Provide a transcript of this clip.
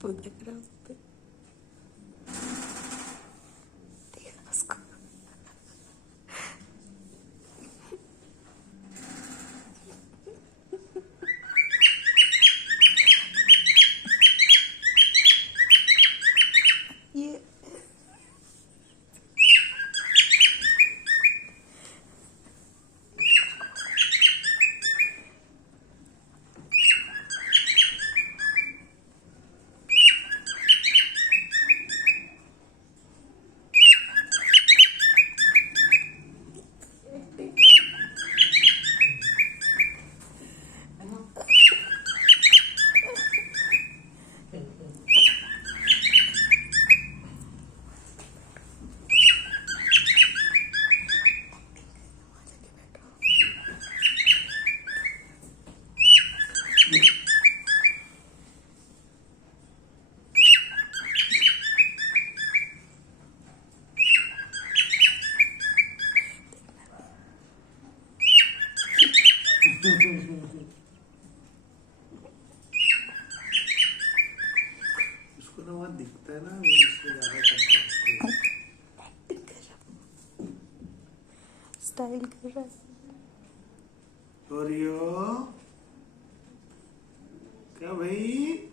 Puta grande. Qué asco. Yeah. उसको ना वहाँ दिखता है ना, वो इसलिए ज्यादा करता है। स्टाइल कर रहा है। और यो क्या भाई